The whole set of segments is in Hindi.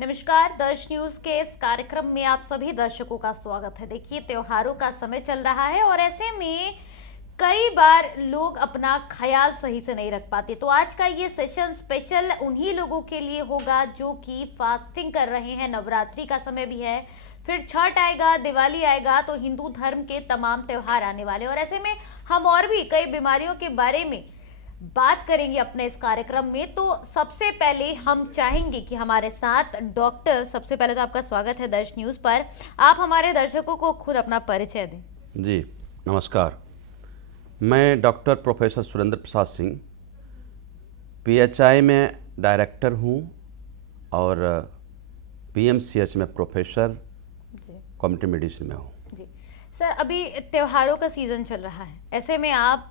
नमस्कार, दर्श न्यूज के इस कार्यक्रम में आप सभी दर्शकों का स्वागत है। देखिए, त्योहारों का समय चल रहा है और ऐसे में कई बार लोग अपना ख्याल सही से नहीं रख पाते। तो आज का ये सेशन स्पेशल उन्हीं लोगों के लिए होगा जो कि फास्टिंग कर रहे हैं। नवरात्रि का समय भी है, फिर छठ आएगा, दिवाली आएगा, तो हिंदू धर्म के तमाम त्योहार आने वाले, और ऐसे में हम और भी कई बीमारियों के बारे में बात करेंगे अपने इस कार्यक्रम में। तो सबसे पहले हम चाहेंगे कि हमारे साथ डॉक्टर, सबसे पहले तो आपका स्वागत है दर्श न्यूज पर। आप हमारे दर्शकों को खुद अपना परिचय दें। जी नमस्कार, मैं doctor professor Surendra Prasad Singh PHI में डायरेक्टर हूँ और PMCH में प्रोफेसर कम्युनिटी मेडिसिन में हूँ। जी सर, अभी त्योहारों का सीज़न चल रहा है, ऐसे में आप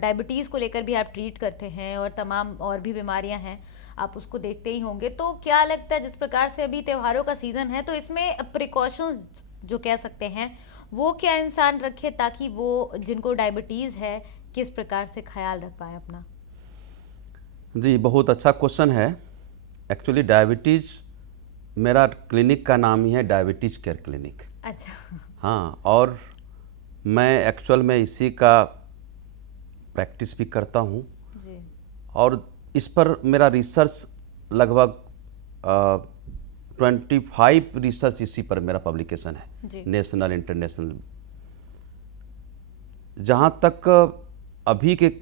डायबिटीज़ को लेकर भी आप ट्रीट करते हैं और तमाम और भी बीमारियां हैं, आप उसको देखते ही होंगे। तो क्या लगता है, जिस प्रकार से अभी त्योहारों का सीज़न है, तो इसमें प्रिकॉशंस जो कह सकते हैं वो क्या इंसान रखे ताकि वो जिनको डायबिटीज़ है किस प्रकार से ख्याल रख पाए अपना? जी, बहुत अच्छा क्वेश्चन है। एक्चुअली डायबिटीज़, मेरा क्लिनिक का नाम ही है डायबिटीज़ केयर क्लिनिक। अच्छा। हाँ, और मैं एक्चुअल में इसी का प्रैक्टिस भी करता हूँ जी। और इस पर मेरा रिसर्च लगभग 25 रिसर्च इसी पर मेरा पब्लिकेशन है, जी। National international. जहाँ तक अभी के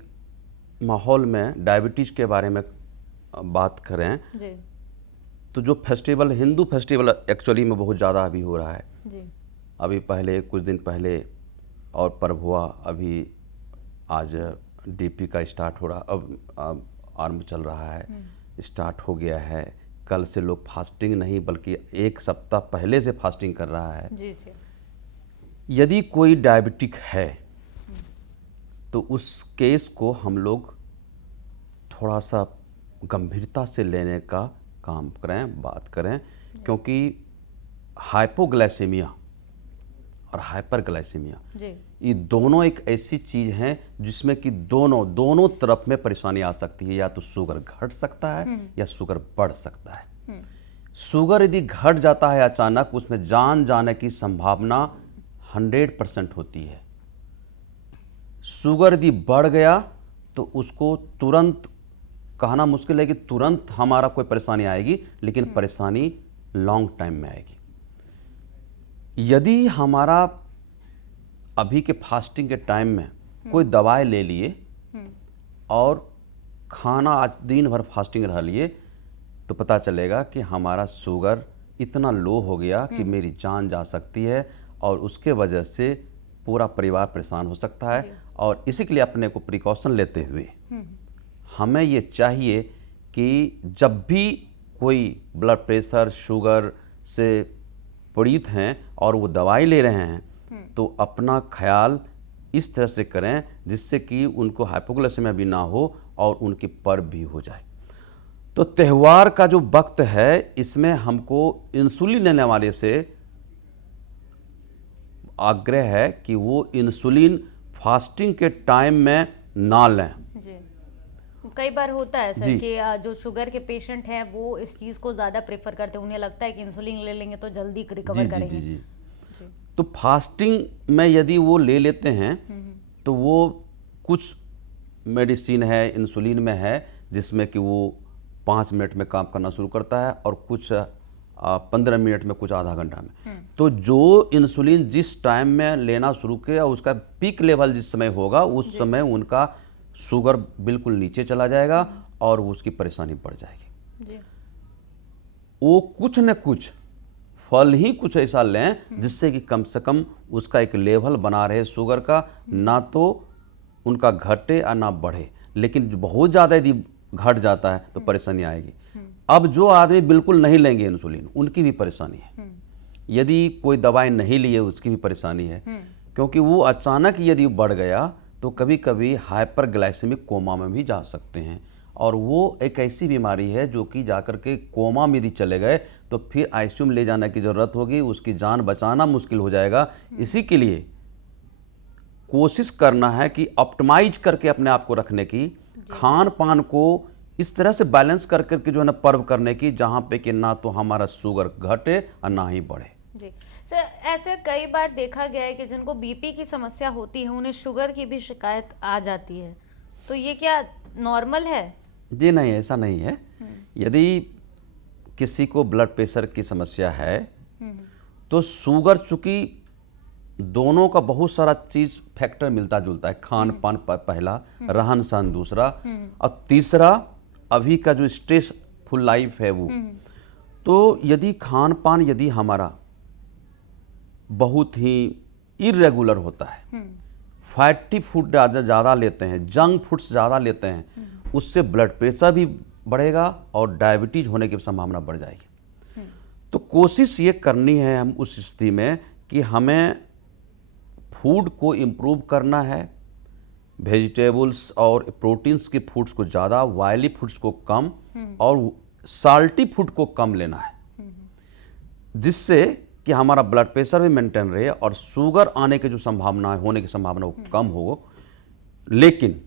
माहौल में डायबिटीज़ के बारे में बात करें जी। तो जो फेस्टिवल, हिंदू फेस्टिवल एक्चुअली में बहुत ज़्यादा अभी हो रहा है। जी। अभी पहले कुछ दिन पहले और पर्व हुआ, अभी आज DP का स्टार्ट हो रहा, अब आरंभ चल रहा है, स्टार्ट हो गया है। कल से लोग फास्टिंग नहीं बल्कि एक सप्ताह पहले से फास्टिंग कर रहा है। जी। जी। यदि कोई डायबिटिक है तो उस केस को हम लोग थोड़ा सा गंभीरता से लेने का काम करें, बात करें, क्योंकि हाइपोग्लाइसेमिया और हाइपरग्लाइसेमिया, जी। ये दोनों एक ऐसी चीज़ हैं जिसमें कि दोनों तरफ में परेशानी आ सकती है। या तो शुगर घट सकता है या शुगर बढ़ सकता है। शुगर यदि घट जाता है अचानक, उसमें जान जाने की संभावना 100% होती है। शुगर यदि बढ़ गया तो उसको तुरंत कहना मुश्किल है कि तुरंत हमारा कोई परेशानी आएगी, लेकिन परेशानी लॉन्ग टाइम में आएगी। यदि हमारा अभी के फास्टिंग के टाइम में कोई दवाई ले लिए और खाना आज दिन भर फास्टिंग रह लिए, तो पता चलेगा कि हमारा शुगर इतना लो हो गया कि मेरी जान जा सकती है और उसके वजह से पूरा परिवार परेशान हो सकता है। और इसी के लिए अपने को प्रिकॉशन लेते हुए हमें ये चाहिए कि जब भी कोई ब्लड प्रेशर, शुगर से पीड़ित हैं और वो दवाई ले रहे हैं, तो अपना ख्याल इस तरह से करें जिससे कि उनको हाइपोग्लाइसेमिया भी ना हो और उनकी पर्व भी हो जाए। तो त्यौहार का जो वक्त है, इसमें हमको इंसुलिन लेने वाले से आग्रह है कि वो इंसुलिन फास्टिंग के टाइम में ना लें। जी। कई बार होता है सर जी। कि जो शुगर के पेशेंट हैं वो इस चीज़ को ज़्यादा प्रेफर करते हैं, उन्हें लगता है कि इंसुलिन ले लेंगे तो जल्दी रिकवर जी करेंगे। जी जी जी। तो फास्टिंग में यदि वो ले लेते हैं तो वो कुछ मेडिसिन है, इंसुलिन में है, जिसमें कि वो 5 मिनट में काम करना शुरू करता है और कुछ 15 मिनट में, कुछ आधा घंटा में। तो जो इंसुलिन जिस टाइम में लेना शुरू किया, उसका पीक लेवल जिस समय होगा, उस समय उनका शुगर बिल्कुल नीचे चला जाएगा और उसकी परेशानी बढ़ जाएगी। जी। वो कुछ न कुछ फल ही कुछ ऐसा लें जिससे कि कम से कम उसका एक लेवल बना रहे शुगर का, ना तो उनका घटे और ना बढ़े। लेकिन बहुत ज़्यादा यदि घट जाता है तो परेशानी आएगी। अब जो आदमी बिल्कुल नहीं लेंगे इंसुलिन, उनकी भी परेशानी है। यदि कोई दवाई नहीं लिए, उसकी भी परेशानी है, क्योंकि वो अचानक यदि बढ़ गया तो कभी कभी हाइपरग्लाइसेमिक कोमा में भी जा सकते हैं। और वो एक ऐसी बीमारी है जो कि जाकर के कोमा में यदि चले गए तो फिर ICU में ले जाने की ज़रूरत होगी, उसकी जान बचाना मुश्किल हो जाएगा। इसी के लिए कोशिश करना है कि ऑप्टिमाइज करके अपने आप को रखने की, खान पान को इस तरह से बैलेंस कर करके जो है ना पर्व करने की, जहाँ पे कि ना तो हमारा शुगर घटे और ना ही बढ़े। जी सर, ऐसे कई बार देखा गया है कि जिनको बीपी की समस्या होती है उन्हें शुगर की भी शिकायत आ जाती है, तो ये क्या नॉर्मल है? जी नहीं, ऐसा नहीं है। यदि किसी को ब्लड प्रेशर की समस्या है तो शुगर, चूंकि दोनों का बहुत सारा चीज फैक्टर मिलता जुलता है, खान पान पहला, रहन सहन दूसरा, और तीसरा अभी का जो स्ट्रेसफुल लाइफ है वो। तो यदि खान पान यदि हमारा बहुत ही इरेगुलर होता है, फैटी फूड ज़्यादा लेते हैं, जंक फूड्स ज़्यादा लेते हैं, उससे ब्लड प्रेशर भी बढ़ेगा और डायबिटीज होने की संभावना बढ़ जाएगी। तो कोशिश ये करनी है हम उस स्थिति में कि हमें फूड को इम्प्रूव करना है, वेजिटेबल्स और प्रोटीन्स के फूड्स को ज़्यादा, ऑयली फूड्स को कम और साल्टी फूड को कम लेना है, जिससे कि हमारा ब्लड प्रेशर भी मेंटेन रहे और शुगर आने की जो संभावना होने की संभावना वो कम हो। लेकिन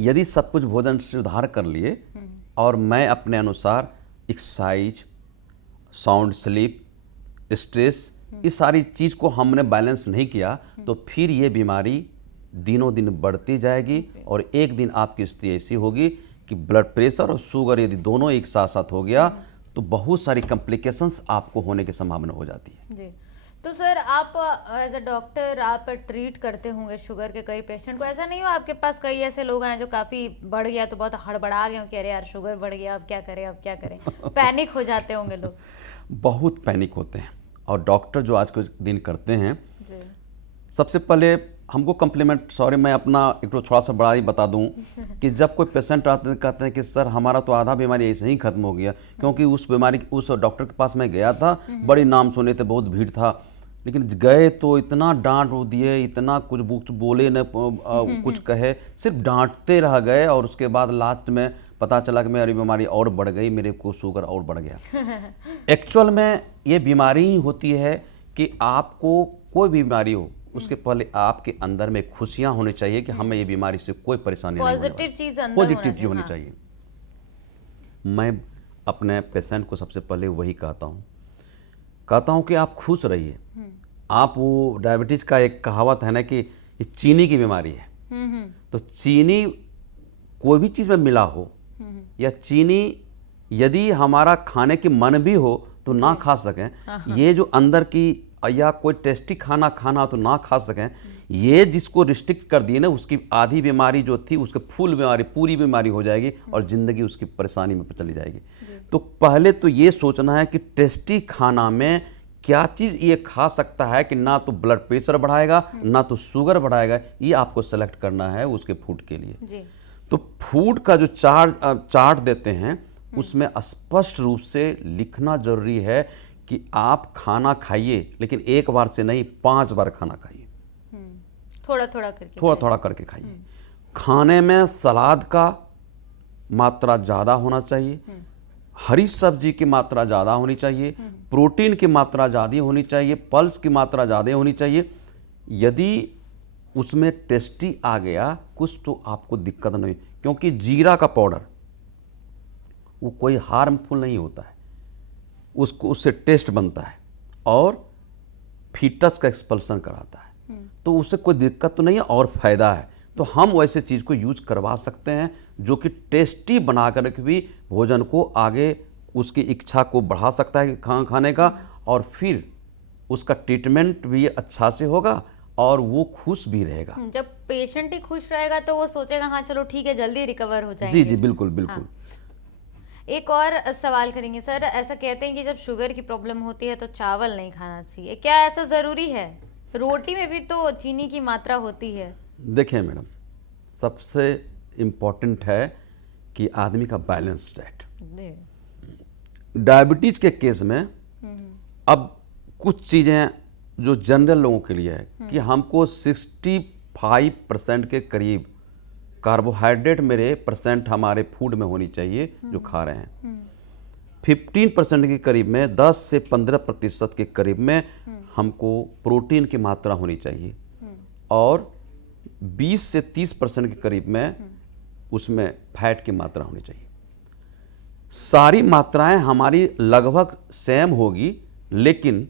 यदि सब कुछ भोजन से सुधार कर लिए और मैं अपने अनुसार एक्सरसाइज, साउंड स्लीप, स्ट्रेस, इस सारी चीज़ को हमने बैलेंस नहीं किया तो फिर ये बीमारी दिनों दिन बढ़ती जाएगी और एक दिन आपकी स्थिति ऐसी होगी कि ब्लड प्रेशर और शुगर यदि दोनों एक साथ साथ हो गया तो बहुत सारी कॉम्प्लिकेशंस आपको होने की संभावना हो जाती है। जी, तो सर आप एज अ डॉक्टर आप ट्रीट करते होंगे शुगर के कई पेशेंट को, ऐसा नहीं हो आपके पास कई ऐसे लोग हैं जो काफ़ी बढ़ गया तो बहुत हड़बड़ा गए हो कि अरे यार शुगर बढ़ गया, अब क्या करें, अब क्या करें, पैनिक हो जाते होंगे लोग? बहुत पैनिक होते हैं और डॉक्टर जो आज के दिन करते हैं, जी, सबसे पहले हमको कम्प्लीमेंट, सॉरी मैं अपना एक तो थोड़ा सा बड़ा ही बता दूं कि जब कोई पेशेंट आते हैं कहते हैं कि सर हमारा तो आधा बीमारी ऐसे ही खत्म हो गया, क्योंकि उस बीमारी उस डॉक्टर के पास मैं गया था, बड़ी नाम सुने थे, बहुत भीड़ था, लेकिन गए तो इतना डांट दिए, इतना कुछ बोले न कुछ कहे, सिर्फ डांटते रह गए और उसके बाद लास्ट में पता चला कि मेरी बीमारी और बढ़ गई, मेरे को शुगर और बढ़ गया। एक्चुअल में ये बीमारी ही होती है कि आपको कोई बीमारी हो उसके पहले आपके अंदर में खुशियां होनी चाहिए कि हमें ये बीमारी से कोई परेशानी नहीं होने वाली, पॉजिटिव चीज अंदर पॉजिटिव चीज होनी चाहिए। मैं अपने पेशेंट को सबसे पहले वही कहता हूं कि आप खुश रहिए। आप वो डायबिटीज का एक कहावत है ना कि ये चीनी की बीमारी है, तो चीनी कोई भी चीज़ में मिला हो या चीनी यदि हमारा खाने की मन भी हो तो ना खा सकें, ये जो अंदर की या कोई टेस्टी खाना तो ना खा सकें, ये जिसको रिस्ट्रिक्ट कर दिए ना, उसकी आधी बीमारी जो थी उसके फुल बीमारी, पूरी बीमारी हो जाएगी और ज़िंदगी उसकी परेशानी में चली जाएगी। तो पहले तो ये सोचना है कि टेस्टी खाना में क्या चीज़ ये खा सकता है कि ना तो ब्लड प्रेशर बढ़ाएगा ना तो शुगर बढ़ाएगा, ये आपको सेलेक्ट करना है उसके फूड के लिए। जी, तो फूड का जो चार्ट देते हैं उसमें स्पष्ट रूप से लिखना जरूरी है कि आप खाना खाइए, लेकिन एक बार से नहीं 5 बार खाना खाइए, थोड़ा थोड़ा करके खाइए। खाने में सलाद का मात्रा ज़्यादा होना चाहिए, हरी सब्जी की मात्रा ज़्यादा होनी चाहिए, प्रोटीन की मात्रा ज़्यादा होनी चाहिए, पल्स की मात्रा ज़्यादा होनी चाहिए। यदि उसमें टेस्टी आ गया कुछ तो आपको दिक्कत नहीं, क्योंकि जीरा का पाउडर वो कोई हार्मफुल नहीं होता है, उससे टेस्ट बनता है और फीटस का एक्सपल्सन कराता है, तो उससे कोई दिक्कत तो नहीं है और फायदा है। तो हम वैसे चीज़ को यूज करवा सकते हैं जो कि टेस्टी बना कर के भी भोजन को आगे उसकी इच्छा को बढ़ा सकता है खाने का, और फिर उसका ट्रीटमेंट भी अच्छा से होगा और वो खुश भी रहेगा। जब पेशेंट ही खुश रहेगा तो वो सोचेगा हाँ चलो ठीक है जल्दी रिकवर हो जाएंगे। जी बिल्कुल बिल्कुल। हाँ। एक और सवाल करेंगे सर, ऐसा कहते हैं कि जब शुगर की प्रॉब्लम होती है तो चावल नहीं खाना चाहिए, क्या ऐसा ज़रूरी है? रोटी में भी तो चीनी की मात्रा होती है। देखिए मैडम, सबसे इम्पोर्टेंट है कि आदमी का बैलेंस डाइट। डायबिटीज के केस में अब कुछ चीज़ें जो जनरल लोगों के लिए है कि हमको 65% के करीब कार्बोहाइड्रेट मेरे परसेंट हमारे फूड में होनी चाहिए जो खा रहे हैं। 15% के करीब में 10 से 15% के करीब में हमको प्रोटीन की मात्रा होनी चाहिए और 20 से 30% के करीब में उसमें फैट की मात्रा होनी चाहिए। सारी मात्राएं हमारी लगभग सेम होगी, लेकिन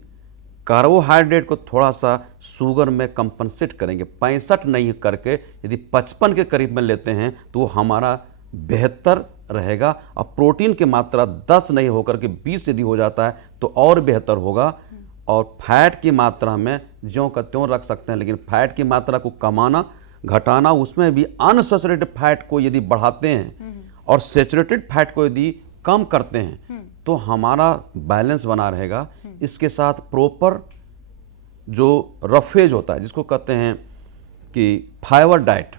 कार्बोहाइड्रेट को थोड़ा सा शुगर में कंपनसेट करेंगे। 65 नहीं करके यदि 55 के करीब में लेते हैं तो वो हमारा बेहतर रहेगा। और प्रोटीन की मात्रा 10 नहीं होकर के 20 यदि हो जाता है तो और बेहतर होगा। और फैट की मात्रा में ज्यों का त्यों रख सकते हैं, लेकिन फैट की मात्रा को कमाना घटाना, उसमें भी अनसैचुरेटेड फैट को यदि बढ़ाते हैं और सैचुरेटेड फैट को यदि कम करते हैं तो हमारा बैलेंस बना रहेगा। इसके साथ प्रॉपर जो रफेज होता है, जिसको कहते हैं कि फाइबर डाइट,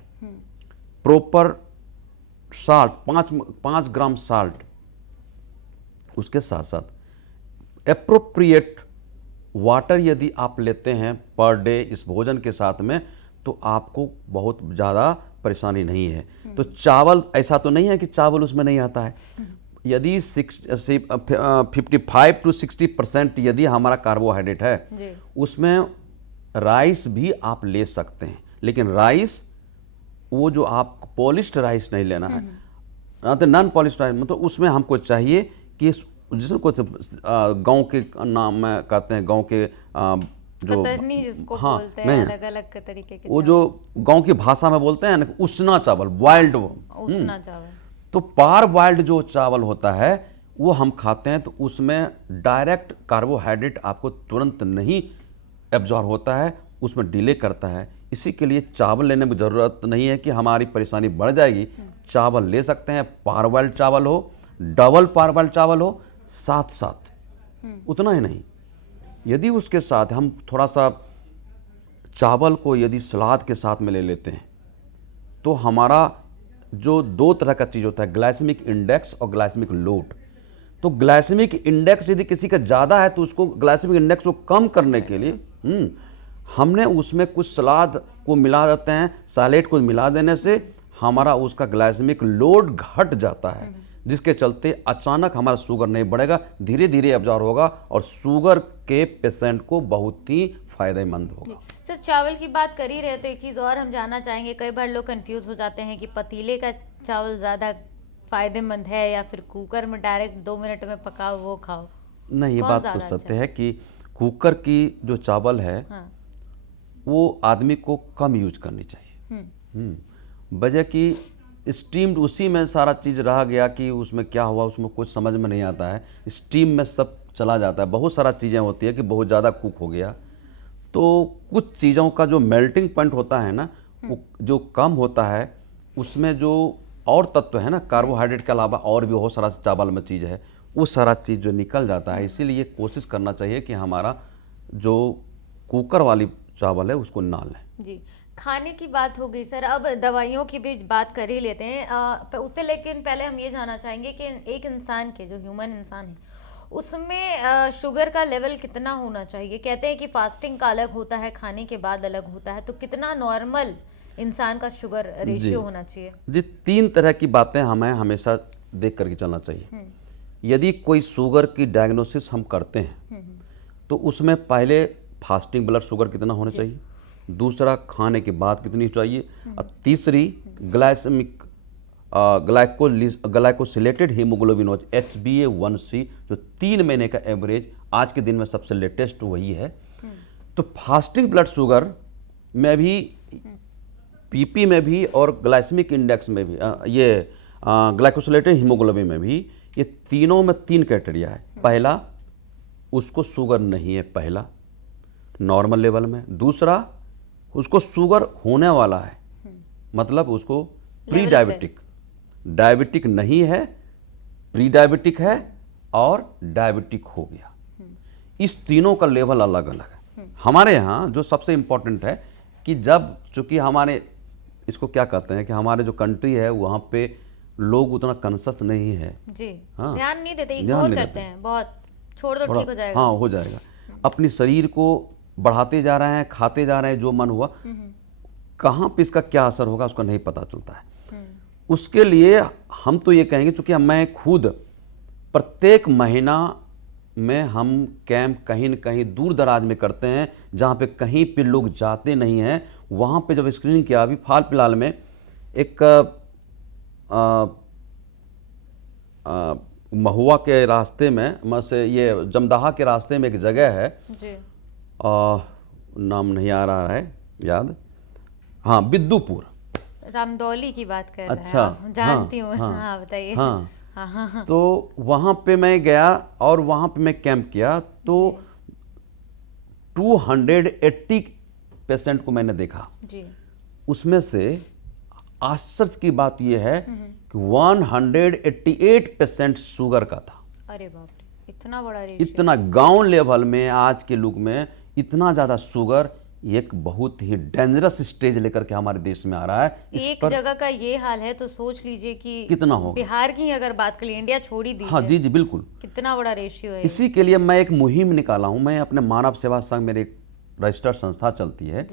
प्रॉपर साल्ट 5 ग्राम साल्ट, उसके साथ साथ एप्रोप्रिएट वाटर यदि आप लेते हैं पर डे इस भोजन के साथ में, तो आपको बहुत ज़्यादा परेशानी नहीं है। तो चावल, ऐसा तो नहीं है कि चावल उसमें नहीं आता है। यदि 55 to 60% यदि हमारा कार्बोहाइड्रेट है, उसमें राइस भी आप ले सकते हैं। लेकिन राइस, वो जो आप पॉलिश्ड राइस नहीं लेना है, नॉन पॉलिश्ड राइस, मतलब उसमें हमको चाहिए कि जिसमें कुछ गांव के नाम में कहते हैं, गांव के जो कतरनी जिसको हाँ, बोलते हैं, नहीं, अलग अलग तरीके के वो जो गांव की भाषा में बोलते हैं ना, उसना चावल, बॉइल्ड, उसना चावल। तो पार बॉइल्ड जो चावल होता है वो हम खाते हैं, तो उसमें डायरेक्ट कार्बोहाइड्रेट आपको तुरंत नहीं एब्जॉर्ब होता है, उसमें डिले करता है। इसी के लिए चावल लेने में ज़रूरत नहीं है कि हमारी परेशानी बढ़ जाएगी। चावल ले सकते हैं, पार बॉइल्ड चावल हो, डबल पार बॉइल्ड चावल हो, साथ साथ उतना ही नहीं, यदि उसके साथ हम थोड़ा सा चावल को यदि सलाद के साथ में ले लेते हैं, तो हमारा जो 2 तरह का चीज़ होता है, ग्लाइसेमिक इंडेक्स और ग्लाइसेमिक लोड। तो ग्लाइसेमिक इंडेक्स यदि किसी का ज़्यादा है तो उसको ग्लाइसेमिक इंडेक्स को कम करने के लिए हमने उसमें कुछ सलाद को मिला देते हैं। सैलेड को मिला देने से हमारा उसका ग्लाइसेमिक लोड घट जाता है, जिसके चलते अचानक हमारा शुगर नहीं बढ़ेगा, धीरे धीरे एब्जॉर्ब होगा और शुगर के पेशेंट को बहुत ही फायदेमंद होगा। सर, चावल की बात कर ही रहे तो एक चीज़ और हम जानना चाहेंगे। कई बार लोग कंफ्यूज हो जाते हैं कि पतीले का चावल ज़्यादा फायदेमंद है या फिर कुकर में डायरेक्ट 2 मिनट में पकाओ वो खाओ। नहीं, ये कौन बात ज़्यादा तो अच्छा सत्य है कि कुकर की जो चावल है, हाँ। वो आदमी को कम यूज करनी चाहिए। वजह कि स्टीम्ड उसी में सारा चीज़ रह गया कि उसमें क्या हुआ उसमें कुछ समझ में नहीं आता है। स्टीम में सब चला जाता है, बहुत सारा चीज़ें होती है कि बहुत ज़्यादा कुक हो गया, तो कुछ चीज़ों का जो मेल्टिंग पॉइंट होता है ना, वो जो कम होता है, उसमें जो और तत्व है ना, कार्बोहाइड्रेट के अलावा और भी बहुत सारा चावल में चीज़ है, वो सारा चीज़ जो निकल जाता है। इसीलिए कोशिश करना चाहिए कि हमारा जो कुकर वाली चावल है उसको ना लें। जी, खाने की बात हो गई सर, अब दवाइयों की भी बात कर ही लेते हैं। उससे लेकिन पहले हम ये जानना चाहेंगे कि एक इंसान के, जो ह्यूमन इंसान है, उसमें शुगर का लेवल कितना होना चाहिए? कहते हैं कि फास्टिंग का अलग होता है, खाने के बाद अलग होता है, तो कितना नॉर्मल इंसान का शुगर रेशियो होना चाहिए? जी, 3 तरह की बातें हमें हमेशा देख करके चलना चाहिए। यदि कोई शुगर की डायग्नोसिस हम करते हैं तो उसमें पहले फास्टिंग ब्लड शुगर कितना होना चाहिए, दूसरा खाने के बाद कितनी चाहिए, और तीसरी ग्लाइसेमिक ग्लाइकोसिलेटेड हीमोग्लोबिन HbA1c, जो 3 महीने का एवरेज आज के दिन में सबसे लेटेस्ट वही है। तो फास्टिंग ब्लड शुगर में भी, पीपी में भी और ग्लाइसेमिक इंडेक्स में भी, ये ग्लाइकोसिलेटेड हीमोग्लोबिन में भी, ये तीनों में 3 क्राइटेरिया है। पहला, उसको शुगर नहीं है, पहला नॉर्मल लेवल में। दूसरा, उसको शुगर होने वाला है, मतलब उसको प्री डायबिटिक, डायबिटिक नहीं है, प्री डायबिटिक है और डायबिटिक हो गया। इस तीनों का लेवल अलग अलग है। हमारे यहाँ जो सबसे इम्पोर्टेंट है कि जब, चूँकि हमारे इसको क्या कहते हैं कि हमारे जो कंट्री है वहाँ पे लोग उतना कॉन्शियस नहीं है जी, हाँ, ध्यान नहीं देते, ध्यान इग्नोर नहीं करते देते। हैं, बहुत छोड़ दो ठीक हो जाएगा। हाँ, हो जाएगा। अपनी शरीर को बढ़ाते जा रहे हैं, खाते जा रहे हैं, जो मन हुआ, कहाँ पे इसका क्या असर होगा उसका नहीं पता चलता है। उसके लिए हम तो ये कहेंगे, चूँकि मैं खुद प्रत्येक महीना में हम कैंप कहीं न कहीं दूर दराज में करते हैं, जहाँ पे कहीं पे लोग जाते नहीं हैं। वहाँ पे जब स्क्रीनिंग किया, अभी हाल फिलहाल में एक महुआ के रास्ते में से ये जमदाहा के रास्ते में एक जगह है जी। नाम नहीं आ रहा है याद। हाँ, बिद्दूपुर। रामदौली की बात कर रहे हैं अच्छा, आप? जानती हूँ। हाँ, हाँ बताइए। हाँ। हाँ हाँ हाँ। तो वहाँ पे मैं गया और वहाँ पे मैं कैंप किया, तो 280 पेशेंट को मैंने देखा। जी। उसमें से आश्चर्य की बात यह है कि 188% शुगर का था। अरे बाप रे, इतना बड़ा रेशियो। इतना गांव लेवल में आज के युग में इतना ज़्यादा शुगर एक बहुत ही डेंजरस स्टेज लेकर के हमारे देश में आ रहा है। इस एक पर जगह का ये हाल है तो सोच लीजिए कि कितना होगा। बिहार की अगर बात करें, इंडिया छोड़ ही दीजिए। हाँ जी जी बिल्कुल। कितना बड़ा रेशियो है। इसी के लिए मैं एक मुहिम निकाला हूँ। मैं अपने मानव सेवा संघ, मेरी एक रजिस्टर्ड संस्था चलती है,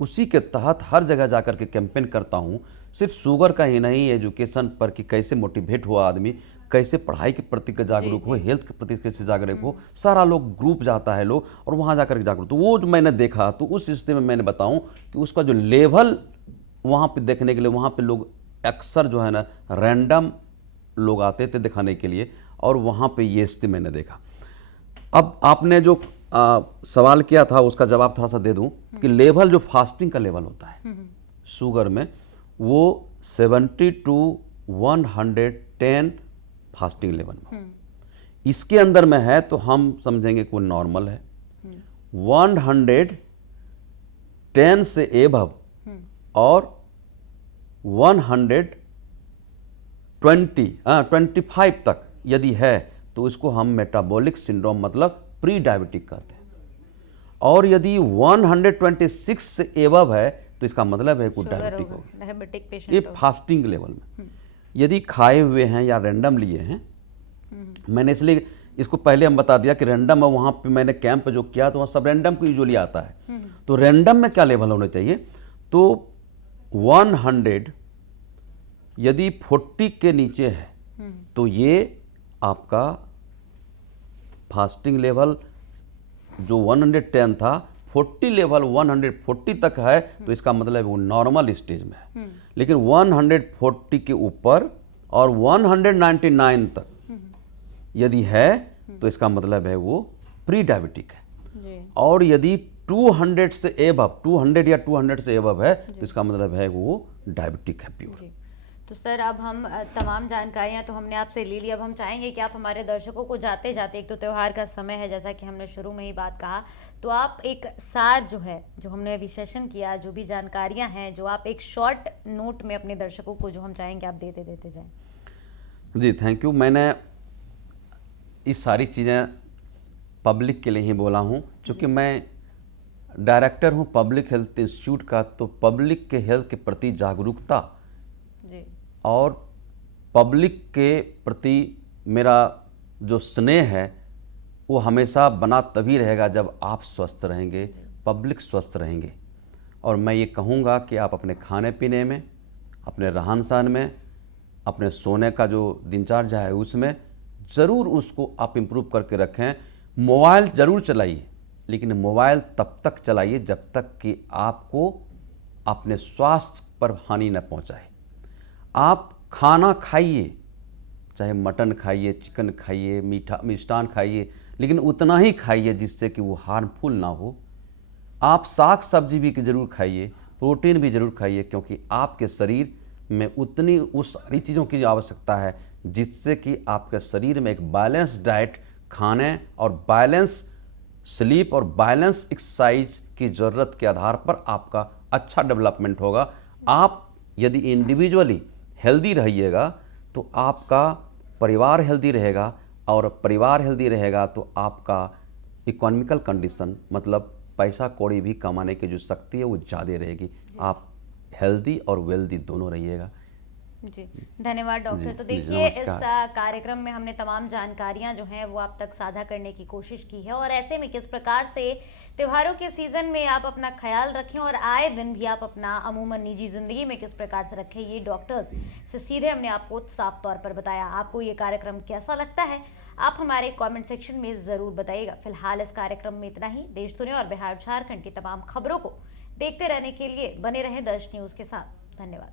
उसी के तहत हर जगह जाकर के कैंपेन करता हूँ। सिर्फ शुगर का ही नहीं, एजुकेशन पर कि कैसे मोटिवेट हुआ आदमी, कैसे पढ़ाई के प्रति जागरूक हो, हेल्थ के प्रति कैसे जागरूक हो, सारा लोग ग्रुप जाता है लोग और वहाँ जाकर के जागरूक। तो वो जो मैंने देखा, तो उस स्थिति में मैंने बताऊँ कि उसका जो लेवल वहाँ पे देखने के लिए, वहाँ पे लोग अक्सर जो है ना रैंडम लोग आते थे दिखाने के लिए, और वहाँ पे ये स्थिति मैंने देखा। अब आपने जो सवाल किया था उसका जवाब थोड़ा सा दे दूं कि लेवल जो फास्टिंग का लेवल होता है शुगर में, वो 70 to 110 फास्टिंग लेवल में, इसके अंदर में है तो हम समझेंगे कि वो नॉर्मल है। 110 से एबव और 125 तक यदि है तो इसको हम मेटाबॉलिक सिंड्रोम मतलब प्री डायबिटिक कहते हैं। और यदि 126 से एबव है तो इसका मतलब है कि डायबिटिक हो गया, डायबिटिक पेशेंट। ये फास्टिंग लेवल में। यदि खाए हुए हैं या रैंडम लिए हैं, मैंने इसलिए इसको पहले हम बता दिया कि रैंडम है। वहाँ पे मैंने कैंप जो किया तो वहाँ सब रैंडम को यूजुअली आता है। तो रैंडम में क्या लेवल होने चाहिए, तो 100 यदि 40 के नीचे है तो ये आपका फास्टिंग लेवल जो 110 था, 40 लेवल 140 तक है तो इसका मतलब वो नॉर्मल स्टेज में है। लेकिन 140 के ऊपर और 199 तक यदि है तो इसका मतलब है वो प्री डायबिटिक है। जी। और यदि 200 से एबव, 200 या 200 से एबव है तो इसका मतलब है वो डायबिटिक है प्योर। जी। तो सर अब हम तमाम जानकारियां तो हमने आपसे ले ली। अब हम चाहेंगे कि आप हमारे दर्शकों को जाते जाते, एक तो त्यौहार का समय है जैसा कि हमने शुरू में ही बात कहा, तो आप एक सार जो है, जो हमने अभी सेशन किया, जो भी जानकारियां हैं, जो आप एक शॉर्ट नोट में अपने दर्शकों को जो हम चाहेंगे आप देते जाएं। जी थैंक यू। मैंने ये सारी चीज़ें पब्लिक के लिए ही बोला हूँ, क्योंकि मैं डायरेक्टर हूँ पब्लिक हेल्थ इंस्टीट्यूट का। तो पब्लिक के हेल्थ के प्रति जागरूकता जी। और पब्लिक के प्रति मेरा जो स्नेह है वो हमेशा बना तभी रहेगा जब आप स्वस्थ रहेंगे, पब्लिक स्वस्थ रहेंगे। और मैं ये कहूँगा कि आप अपने खाने पीने में, अपने रहन सहन में, अपने सोने का जो दिनचर्या है उसमें ज़रूर उसको आप इम्प्रूव करके रखें। मोबाइल ज़रूर चलाइए, लेकिन मोबाइल तब तक चलाइए जब तक कि आपको अपने स्वास्थ्य पर हानि न पहुंचाए। आप खाना खाइए, चाहे मटन खाइए, चिकन खाइए, मिष्ठान खाइए, लेकिन उतना ही खाइए जिससे कि वो हार्मफुल ना हो। आप साग सब्जी भी ज़रूर खाइए, प्रोटीन भी ज़रूर खाइए, क्योंकि आपके शरीर में उतनी उस सारी चीज़ों की आवश्यकता है जिससे कि आपके शरीर में एक बैलेंस डाइट खाने और बैलेंस स्लीप और बैलेंस एक्सरसाइज की ज़रूरत के आधार पर आपका अच्छा डेवलपमेंट होगा। आप यदि इंडिविजुअली हेल्दी रहिएगा तो आपका परिवार हेल्दी रहेगा, और परिवार हेल्दी रहेगा तो आपका इकोनॉमिकल कंडीशन मतलब पैसा कौड़ी भी कमाने की जो शक्ति है वो ज़्यादा रहेगी। आप हेल्दी और वेल्दी दोनों रहिएगा। जी धन्यवाद डॉक्टर। तो देखिए इस कार्यक्रम में हमने तमाम जानकारियां जो हैं वो आप तक साझा करने की कोशिश की है, और ऐसे में किस प्रकार से त्योहारों के सीजन में आप अपना ख्याल रखें और आए दिन भी आप अपना अमूमन निजी जिंदगी में किस प्रकार से रखें, ये डॉक्टर से सीधे हमने आपको साफ तौर पर बताया। आपको ये कार्यक्रम कैसा लगता है आप हमारे कमेंट सेक्शन में ज़रूर बताइएगा। फिलहाल इस कार्यक्रम में इतना ही। देश दुनिया और बिहार झारखंड की तमाम खबरों को देखते रहने के लिए बने रहें दर्श न्यूज़ के साथ। धन्यवाद।